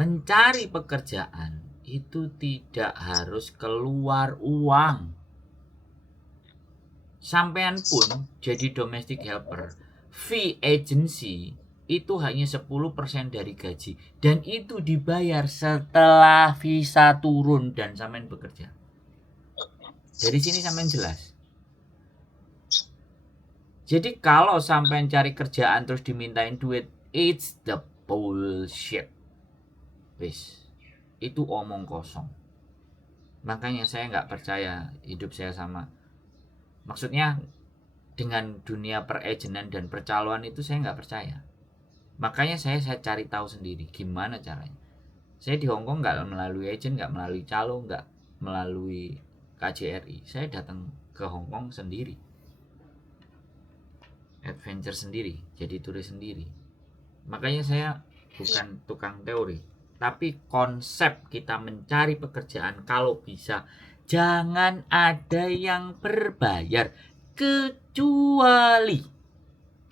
Mencari pekerjaan itu tidak harus keluar uang. Sampean pun jadi domestic helper, fee agency itu hanya 10% dari gaji, dan itu dibayar setelah visa turun dan sampean bekerja. Dari sini sampean jelas. Jadi kalau sampean cari kerjaan terus dimintain duit, it's the bullshit. Wis, itu omong kosong. Makanya saya nggak percaya hidup saya sama. Maksudnya dengan dunia peragenan dan percaloan itu saya nggak percaya. Makanya saya cari tahu sendiri gimana caranya. Saya di Hongkong nggak melalui agent, nggak melalui calo, nggak melalui KJRI. Saya datang ke Hongkong sendiri, adventure sendiri, jadi turis sendiri. Makanya saya bukan tukang teori, tapi konsep kita mencari pekerjaan kalau bisa jangan ada yang berbayar, kecuali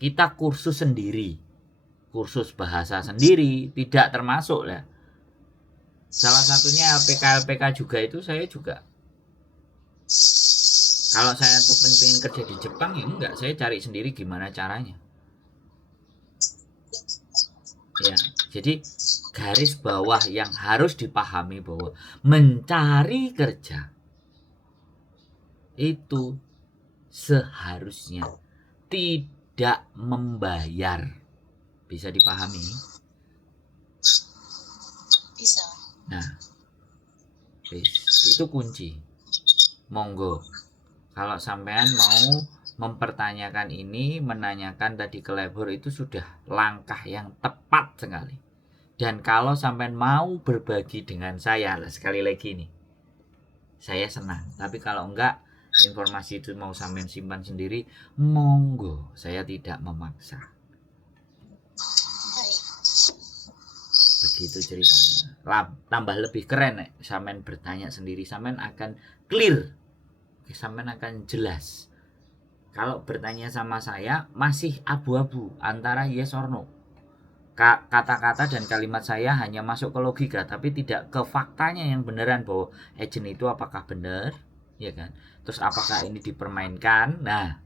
kita kursus sendiri, kursus bahasa sendiri, tidak termasuk lah. Salah satunya LPK juga itu saya juga. Kalau saya tuh pengen kerja di Jepang ya enggak, saya cari sendiri gimana caranya. Ya, jadi garis bawah yang harus dipahami bahwa mencari kerja itu seharusnya tidak membayar. Bisa dipahami? Bisa. Nah, itu kunci. Monggo, kalau sampean mau mempertanyakan ini, menanyakan tadi ke labor, itu sudah langkah yang tepat sekali. Dan kalau sampean mau berbagi dengan saya, sekali lagi nih, saya senang. Tapi kalau enggak, informasi itu mau sampean simpan sendiri, monggo, saya tidak memaksa. Begitu ceritanya. Tambah lebih keren nih, sampean bertanya sendiri, sampean akan clear, sampean akan jelas. Kalau bertanya sama saya masih abu-abu antara yes or no. Kata-kata dan kalimat saya hanya masuk ke logika, tapi tidak ke faktanya yang beneran bahwa agent itu apakah benar, ya kan? Terus apakah ini dipermainkan? Nah,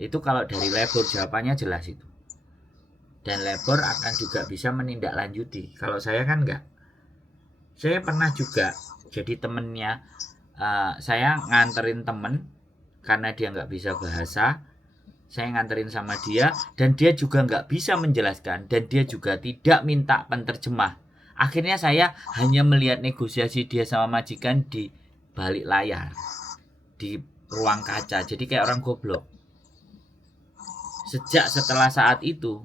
itu kalau dari labor jawabannya jelas itu. Dan labor akan juga bisa menindaklanjuti. Kalau saya kan enggak. Saya pernah juga jadi temennya, saya nganterin temen karena dia nggak bisa bahasa. Saya nganterin sama dia dan dia juga nggak bisa menjelaskan dan dia juga tidak minta penterjemah. Akhirnya saya hanya melihat negosiasi dia sama majikan di balik layar, di ruang kaca, jadi kayak orang goblok. Setelah saat itu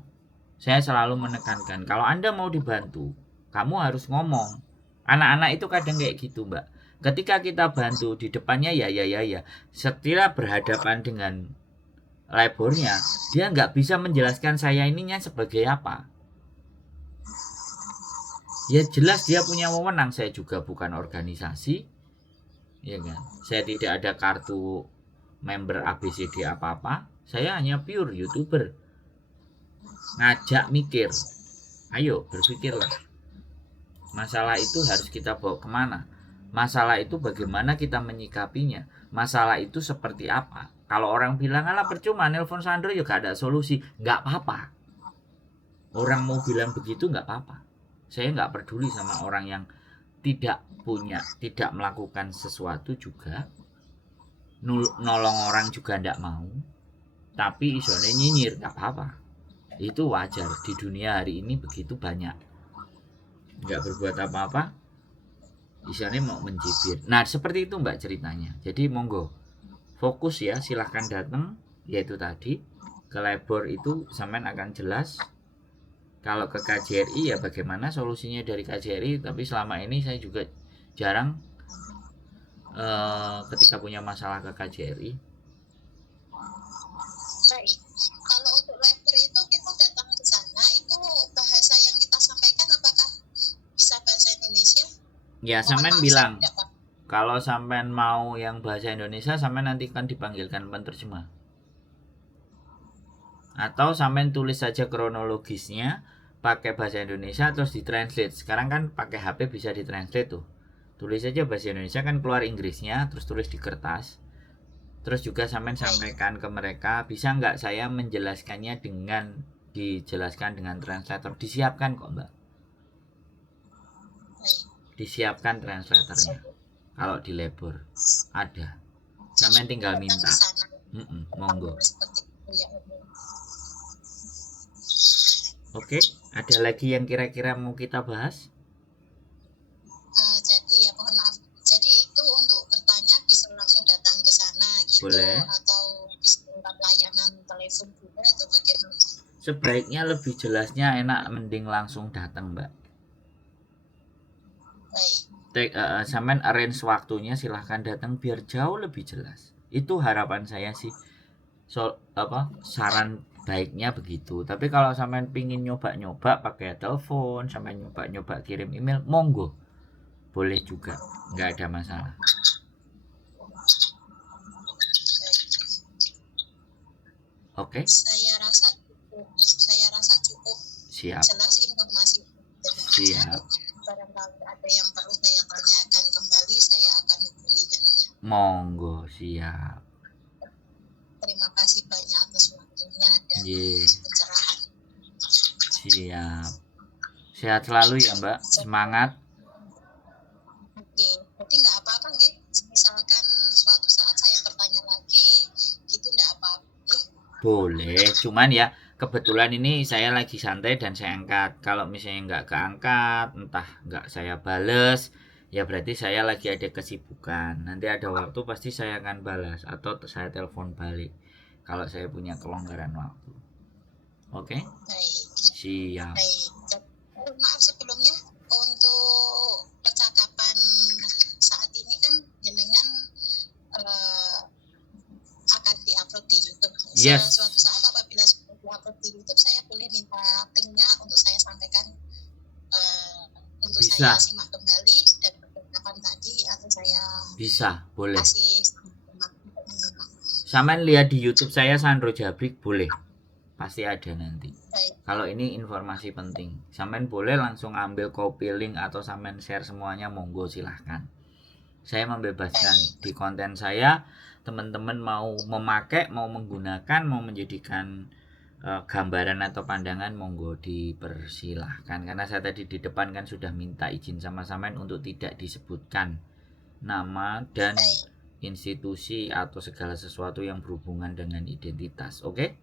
saya selalu menekankan, kalau Anda mau dibantu, kamu harus ngomong. Anak-anak itu kadang kayak gitu, Mbak. Ketika kita bantu di depannya ya. Setelah berhadapan dengan labornya, dia nggak bisa menjelaskan saya ininya sebagai apa. Ya jelas dia punya wewenang, saya juga bukan organisasi, ya kan. Saya tidak ada kartu member ABCD apa-apa. Saya hanya pure YouTuber. Ngajak mikir. Ayo berpikirlah. Masalah itu harus kita bawa kemana? Masalah itu bagaimana kita menyikapinya? Masalah itu seperti apa? Kalau orang bilang, alah percuma nelpon Sandro ya gak ada solusi. Gak apa-apa. Orang mau bilang begitu gak apa-apa. Saya gak peduli sama orang yang tidak melakukan sesuatu juga. Nolong orang juga gak mau. Tapi isone nyinyir gak apa-apa. Itu wajar. Di dunia hari ini begitu banyak. Gak berbuat apa-apa, istilahnya mau mencibir. Nah seperti itu Mbak ceritanya. Jadi monggo fokus ya, silahkan datang. Yaitu tadi ke labor itu sampean akan jelas. Kalau ke KJRI ya bagaimana solusinya dari KJRI. Tapi selama ini saya juga jarang ketika punya masalah ke KJRI. Baik. Kalau untuk labor itu kita datang ke sana, itu bahasa yang kita sampaikan apakah bisa bahasa Indonesia? Ya sampean bilang kalau sampean mau yang bahasa Indonesia, sampean nanti kan dipanggilkan penerjemah. Atau sampean tulis saja kronologisnya, pakai bahasa Indonesia terus ditranslate. Sekarang kan pakai HP bisa ditranslate tuh. Tulis aja bahasa Indonesia kan keluar Inggrisnya, terus tulis di kertas. Terus juga sampean sampaikan ke mereka, bisa nggak saya menjelaskannya dengan dijelaskan dengan translator? Disiapkan kok Mbak. Disiapkan translatornya. Kalau di labor ada. Sampean tinggal minta. Monggo. Oke, ada lagi yang kira-kira mau kita bahas? Jadi ya mohon maaf. Jadi itu untuk bertanya bisa langsung datang ke sana gitu. Boleh. Atau bisa minta layanan telepon juga atau bagaimana? Sebaiknya lebih jelasnya enak mending langsung datang Mbak. Baik. Sampean arrange waktunya silahkan datang biar jauh lebih jelas. Itu harapan saya sih. Saran baiknya begitu. Tapi kalau sampean pingin nyoba-nyoba pakai telepon, sampean nyoba-nyoba kirim email, monggo. Boleh juga, nggak ada masalah. Oke. Saya rasa cukup. Siap. Jelas informasi. Siap. Barangkali ada yang perlu saya tanyakan kembali, saya akan hubungi jadinya. Monggo, siap. Terima kasih banyak atas waktunya dan pencerahan. Siap. Sehat selalu ya Mbak, semangat. Oke, berarti nggak apa-apa nggih? Misalkan suatu saat saya bertanya lagi, gitu nggak apa-apa nggih? Boleh, cuman ya kebetulan ini saya lagi santai dan saya angkat. Kalau misalnya nggak keangkat, entah nggak saya bales, ya berarti saya lagi ada kesibukan. Nanti ada waktu pasti saya akan balas atau saya telepon balik kalau saya punya kelonggaran waktu. Oke? Baik. Siap. Baik. Maaf sebelumnya untuk percakapan saat ini kan jenengan akan diupload di YouTube. Yes. Suatu saat apabila sudah diupload di YouTube, saya boleh minta linknya untuk saya sampaikan untuk bisa. Saya simak kembali dan percakapan tadi atau saya bisa, boleh. kasih Sampean lihat di YouTube saya Sandro Jabrik boleh. Pasti ada nanti. Baik. Kalau ini informasi penting, sampean boleh langsung ambil copy link atau sampean share semuanya, monggo silahkan. Saya membebaskan di konten saya, teman-teman mau memakai, mau menggunakan, mau menjadikan gambaran atau pandangan, monggo dipersilahkan. Karena saya tadi di depan kan sudah minta izin sama sampean untuk tidak disebutkan nama dan institusi atau segala sesuatu yang berhubungan dengan identitas. Oke?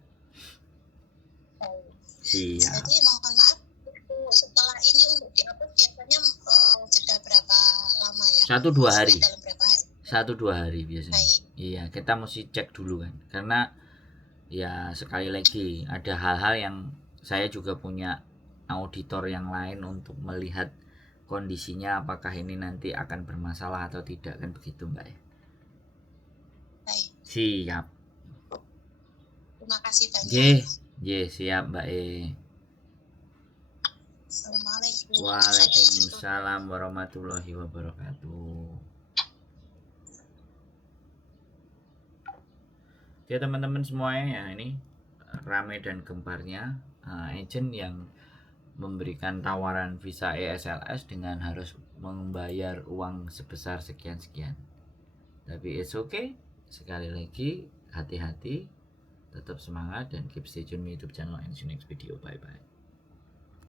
Siap. Jadi mohon maaf, setelah ini untuk diupload biasanya jeda berapa lama ya? 1-2 hari. Dalam berapa hari? 1-2 hari biasanya. Baik. Iya, kita mesti cek dulu kan. Karena ya sekali lagi ada hal-hal yang saya juga punya auditor yang lain untuk melihat kondisinya apakah ini nanti akan bermasalah atau tidak, kan begitu Mbak ya. Baik. Siap. Terima kasih banyak. Siap Mbak E. Assalamualaikum. Waalaikumsalam warahmatullahi wabarakatuh. Oke teman-teman semuanya ya, ini rame dan gemparnya agent yang memberikan tawaran visa ESLS dengan harus membayar uang sebesar sekian-sekian. Tapi it's okay. Sekali lagi hati-hati, tetap semangat dan keep stay tune YouTube channel and see you next video. Bye bye.